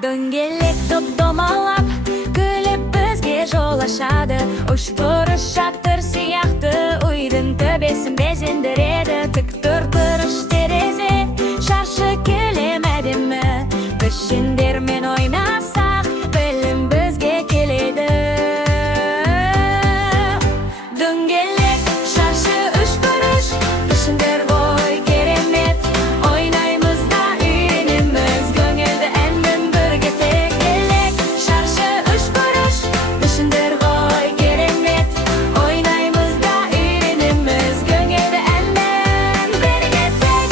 Дөңгелек топ домалап, күліп бізге жол ашады. Ұштырыш шатыр сияқты үйдің төбесін безендіреді. Тік тұртырыш терезе, шаршы кілем әдемі. Пішіндермен ойнасақ, білім бізге келеді. Дөңгелек, шаршы, үшбұрыш, пішіндер ғой керемет. Ойнаймыз да үйренеміз, көңілді әнмен бірге текелек. Шаршы, үшбұрыш, пішіндер ғой керемет. Ойнаймыз да үйренеміз, көңілді әнмен бірге тек.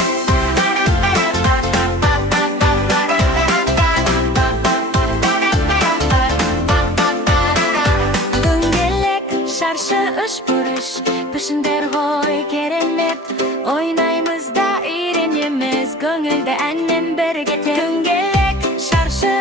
Дөңгелек, шаршы, үшбұрыш, пішіндер ғой керемет. Ойнаймыз да үйренеміз, көңілді әнмен бірге тек. Дөңгелек, шаршы,